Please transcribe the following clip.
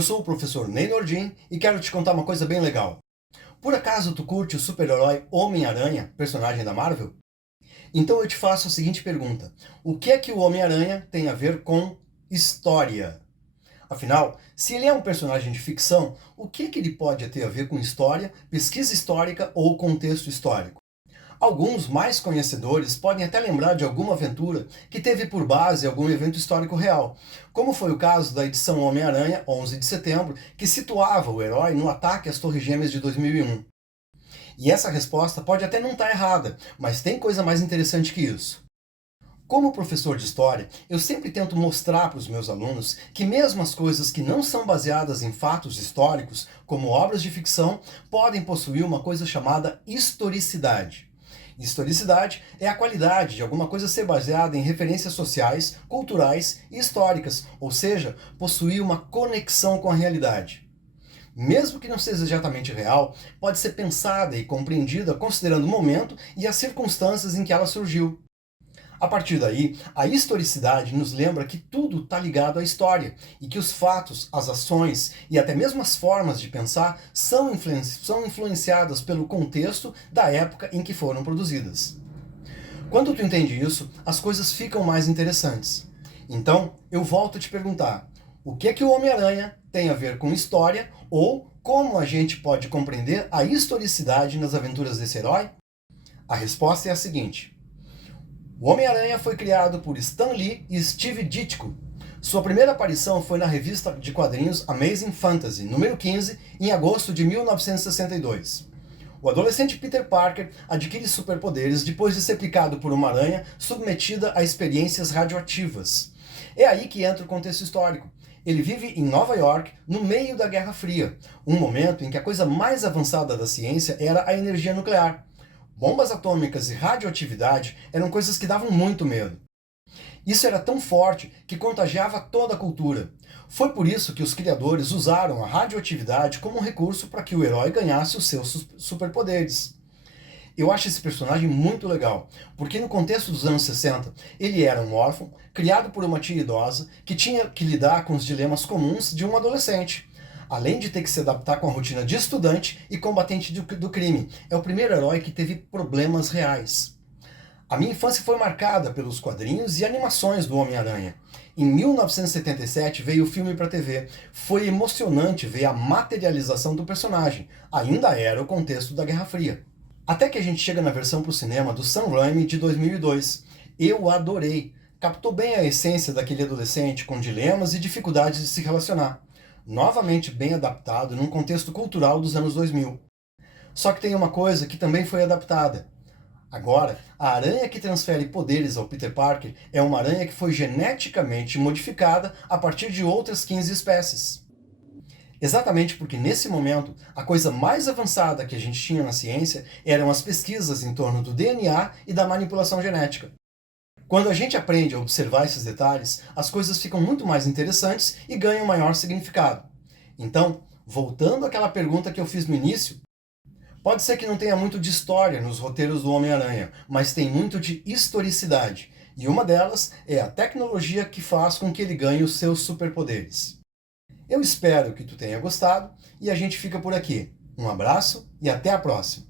Eu sou o professor Ney Nordin e quero te contar uma coisa bem legal. Por acaso tu curte o super-herói Homem-Aranha, personagem da Marvel? Então eu te faço a seguinte pergunta: o que é que o Homem-Aranha tem a ver com história? Afinal, se ele é um personagem de ficção, o que é que ele pode ter a ver com história, pesquisa histórica ou contexto histórico? Alguns mais conhecedores podem até lembrar de alguma aventura que teve por base algum evento histórico real, como foi o caso da edição Homem-Aranha, 11 de setembro, que situava o herói no ataque às Torres Gêmeas de 2001. E essa resposta pode até não estar errada, mas tem coisa mais interessante que isso. Como professor de história, eu sempre tento mostrar para os meus alunos que mesmo as coisas que não são baseadas em fatos históricos, como obras de ficção, podem possuir uma coisa chamada historicidade. Historicidade é a qualidade de alguma coisa ser baseada em referências sociais, culturais e históricas, ou seja, possuir uma conexão com a realidade. Mesmo que não seja exatamente real, pode ser pensada e compreendida considerando o momento e as circunstâncias em que ela surgiu. A partir daí, a historicidade nos lembra que tudo está ligado à história e que os fatos, as ações e até mesmo as formas de pensar são influenciadas pelo contexto da época em que foram produzidas. Quando tu entende isso, as coisas ficam mais interessantes. Então, eu volto a te perguntar: o que é que o Homem-Aranha tem a ver com história ou como a gente pode compreender a historicidade nas aventuras desse herói? A resposta é a seguinte: o Homem-Aranha foi criado por Stan Lee e Steve Ditko. Sua primeira aparição foi na revista de quadrinhos Amazing Fantasy, número 15, em agosto de 1962. O adolescente Peter Parker adquire superpoderes depois de ser picado por uma aranha submetida a experiências radioativas. É aí que entra o contexto histórico. Ele vive em Nova York, no meio da Guerra Fria, um momento em que a coisa mais avançada da ciência era a energia nuclear. Bombas atômicas e radioatividade eram coisas que davam muito medo. Isso era tão forte que contagiava toda a cultura. Foi por isso que os criadores usaram a radioatividade como um recurso para que o herói ganhasse os seus superpoderes. Eu acho esse personagem muito legal, porque no contexto dos anos 60, ele era um órfão, criado por uma tia idosa, que tinha que lidar com os dilemas comuns de um adolescente. Além de ter que se adaptar com a rotina de estudante e combatente do crime. É o primeiro herói que teve problemas reais. A minha infância foi marcada pelos quadrinhos e animações do Homem-Aranha. Em 1977 veio o filme para a TV. Foi emocionante ver a materialização do personagem. Ainda era o contexto da Guerra Fria. Até que a gente chega na versão para o cinema do Sam Raimi de 2002. Eu adorei. Captou bem a essência daquele adolescente com dilemas e dificuldades de se relacionar. Novamente bem adaptado num contexto cultural dos anos 2000. Só que tem uma coisa que também foi adaptada. Agora, a aranha que transfere poderes ao Peter Parker é uma aranha que foi geneticamente modificada a partir de outras 15 espécies. Exatamente porque nesse momento, a coisa mais avançada que a gente tinha na ciência eram as pesquisas em torno do DNA e da manipulação genética. Quando a gente aprende a observar esses detalhes, as coisas ficam muito mais interessantes e ganham maior significado. Então, voltando àquela pergunta que eu fiz no início, pode ser que não tenha muito de história nos roteiros do Homem-Aranha, mas tem muito de historicidade. E uma delas é a tecnologia que faz com que ele ganhe os seus superpoderes. Eu espero que tu tenha gostado e a gente fica por aqui. Um abraço e até a próxima!